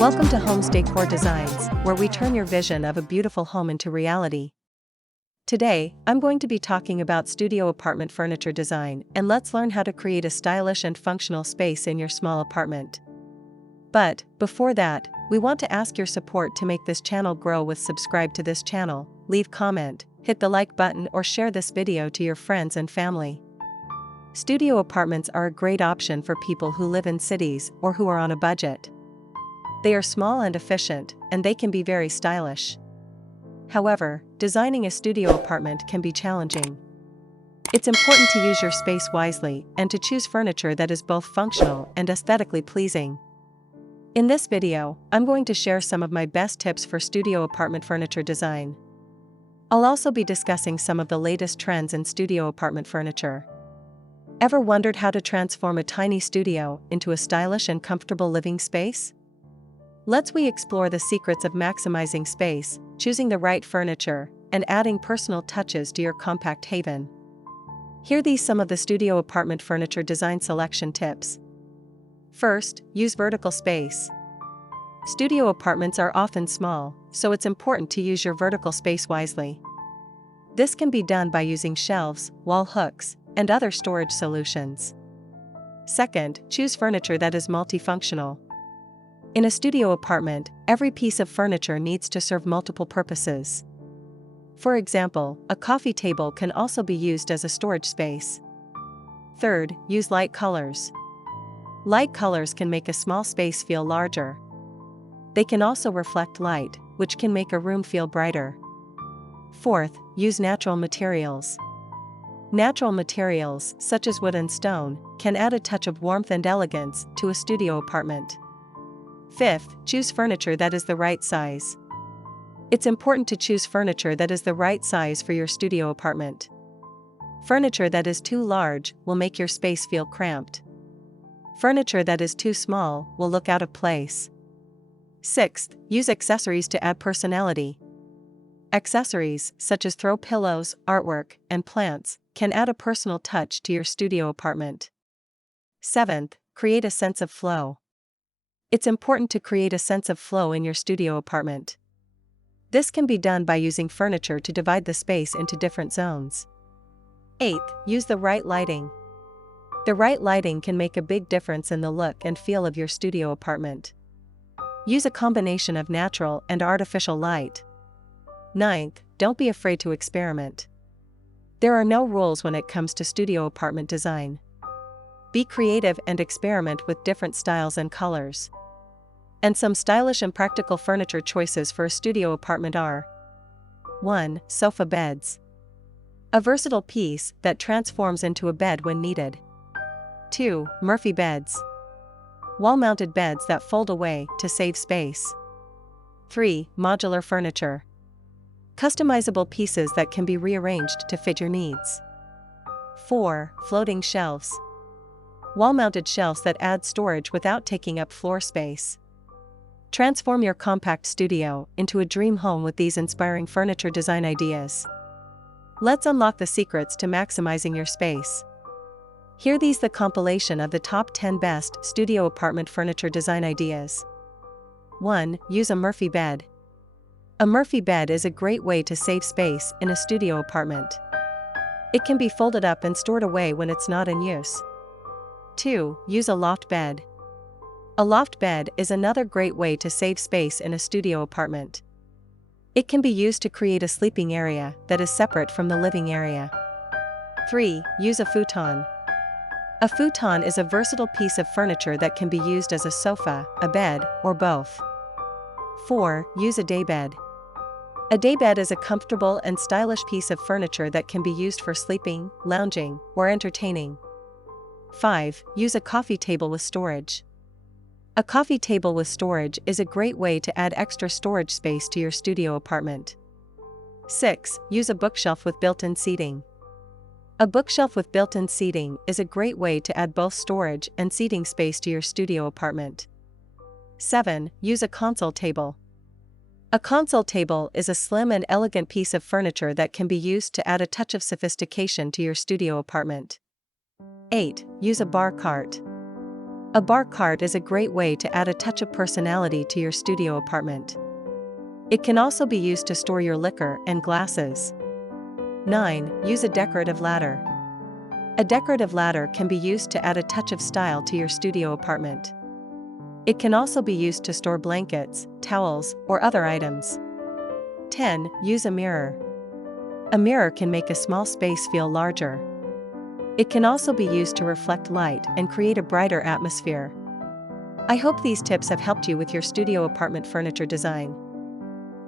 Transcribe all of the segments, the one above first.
Welcome to Homes Decor Designs, where we turn your vision of a beautiful home into reality. Today, I'm going to be talking about studio apartment furniture design, and let's learn how to create a stylish and functional space in your small apartment. But, before that, we want to ask your support to make this channel grow. Subscribe to this channel, leave comment, hit the like button or share this video to your friends and family. Studio apartments are a great option for people who live in cities or who are on a budget. They are small and efficient, and they can be very stylish. However, designing a studio apartment can be challenging. It's important to use your space wisely and to choose furniture that is both functional and aesthetically pleasing. In this video, I'm going to share some of my best tips for studio apartment furniture design. I'll also be discussing some of the latest trends in studio apartment furniture. Ever wondered how to transform a tiny studio into a stylish and comfortable living space? Let's explore the secrets of maximizing space, choosing the right furniture, and adding personal touches to your compact haven. Here are some of the studio apartment furniture design selection tips. First, use vertical space. Studio apartments are often small, so it's important to use your vertical space wisely. This can be done by using shelves, wall hooks, and other storage solutions. Second, choose furniture that is multifunctional. In a studio apartment, every piece of furniture needs to serve multiple purposes. For example, a coffee table can also be used as a storage space. Third, use light colors. Light colors can make a small space feel larger. They can also reflect light, which can make a room feel brighter. Fourth, use natural materials. Natural materials, such as wood and stone, can add a touch of warmth and elegance to a studio apartment. Fifth, choose furniture that is the right size. It's important to choose furniture that is the right size for your studio apartment. Furniture that is too large will make your space feel cramped. Furniture that is too small will look out of place. Sixth, use accessories to add personality. Accessories, such as throw pillows, artwork, and plants, can add a personal touch to your studio apartment. Seventh, create a sense of flow. It's important to create a sense of flow in your studio apartment. This can be done by using furniture to divide the space into different zones. Eighth, use the right lighting. The right lighting can make a big difference in the look and feel of your studio apartment. Use a combination of natural and artificial light. Ninth, don't be afraid to experiment. There are no rules when it comes to studio apartment design. Be creative and experiment with different styles and colors. And some stylish and practical furniture choices for a studio apartment are: 1. Sofa beds. A versatile piece that transforms into a bed when needed. 2. Murphy beds. Wall-mounted beds that fold away to save space. 3. Modular furniture. Customizable pieces that can be rearranged to fit your needs. 4. Floating shelves. Wall-mounted shelves that add storage without taking up floor space. Transform your compact studio into a dream home with these inspiring furniture design ideas. Let's unlock the secrets to maximizing your space. Here are the compilation of the top 10 best studio apartment furniture design ideas. 1. Use a Murphy bed. A Murphy bed is a great way to save space in a studio apartment. It can be folded up and stored away when it's not in use. 2. Use a loft bed. A loft bed is another great way to save space in a studio apartment. It can be used to create a sleeping area that is separate from the living area. 3. Use a futon. A futon is a versatile piece of furniture that can be used as a sofa, a bed, or both. 4. Use a daybed. A daybed is a comfortable and stylish piece of furniture that can be used for sleeping, lounging, or entertaining. 5. Use a coffee table with storage. A coffee table with storage is a great way to add extra storage space to your studio apartment. 6. Use a bookshelf with built-in seating. A bookshelf with built-in seating is a great way to add both storage and seating space to your studio apartment. 7. Use a console table. A console table is a slim and elegant piece of furniture that can be used to add a touch of sophistication to your studio apartment. 8. Use a bar cart. A bar cart is a great way to add a touch of personality to your studio apartment. It can also be used to store your liquor and glasses. 9. Use a decorative ladder. A decorative ladder can be used to add a touch of style to your studio apartment. It can also be used to store blankets, towels, or other items. 10. Use a mirror. A mirror can make a small space feel larger. It can also be used to reflect light and create a brighter atmosphere. I hope these tips have helped you with your studio apartment furniture design.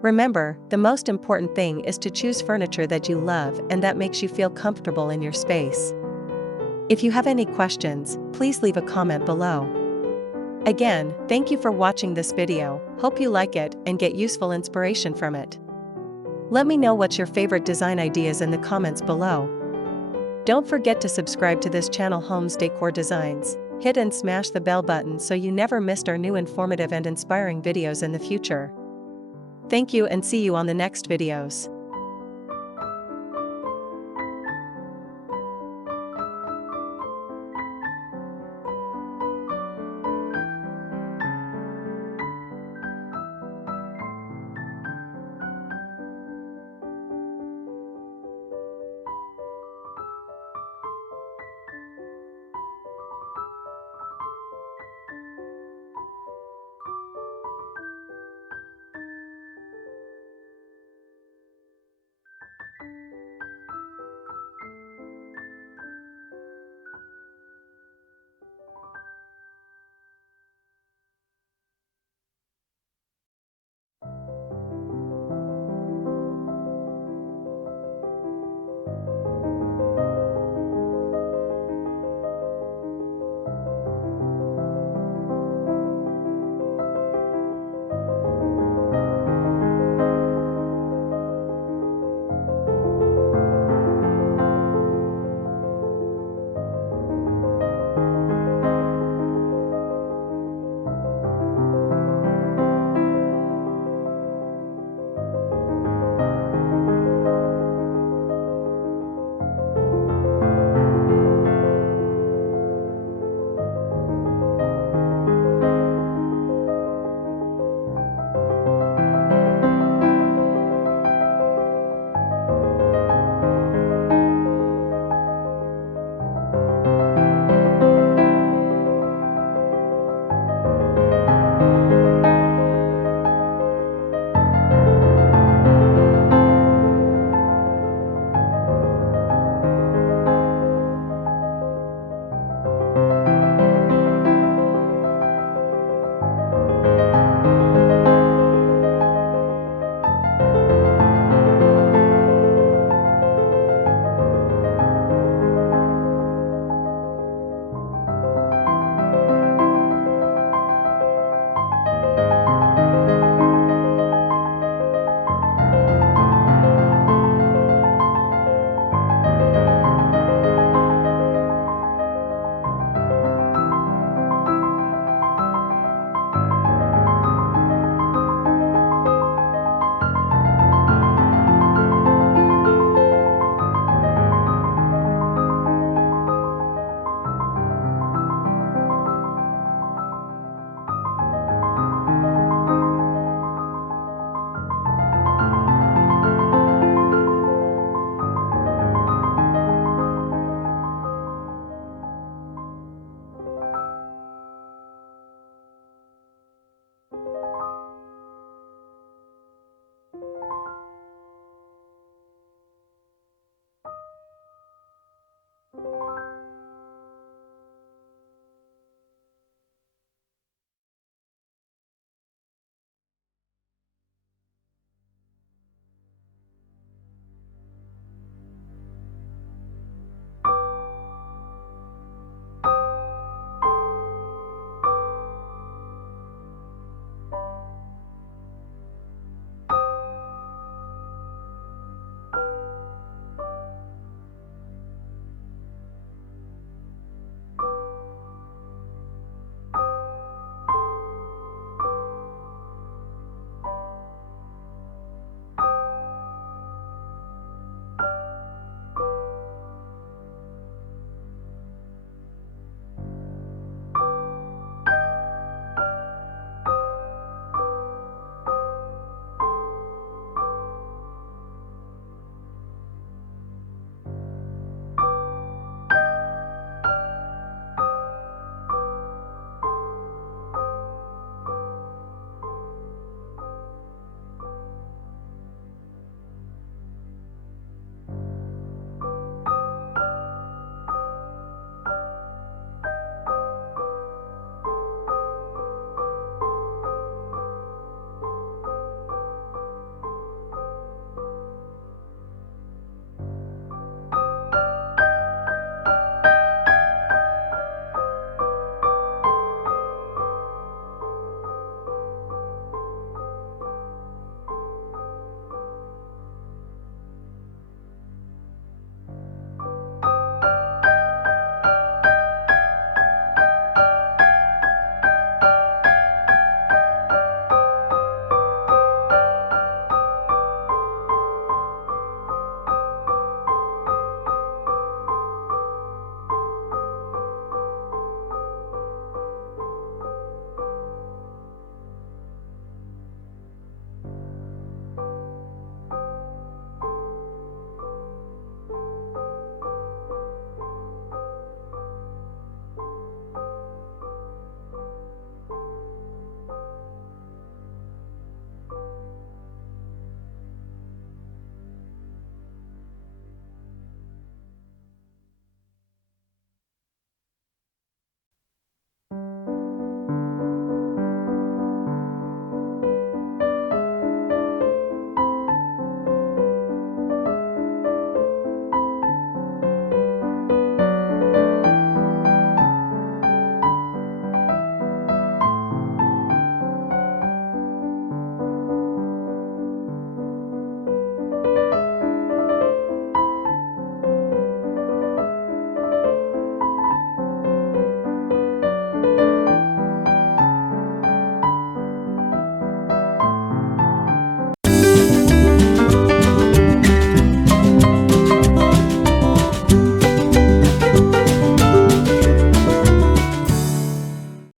Remember, the most important thing is to choose furniture that you love and that makes you feel comfortable in your space. If you have any questions, please leave a comment below. Again, thank you for watching this video. Hope you like it and get useful inspiration from it. Let me know what's your favorite design ideas in the comments below. Don't forget to subscribe to this channel, Homes Decor Designs. Hit and smash the bell button so you never missed our new informative and inspiring videos in the future. Thank you and see you on the next videos.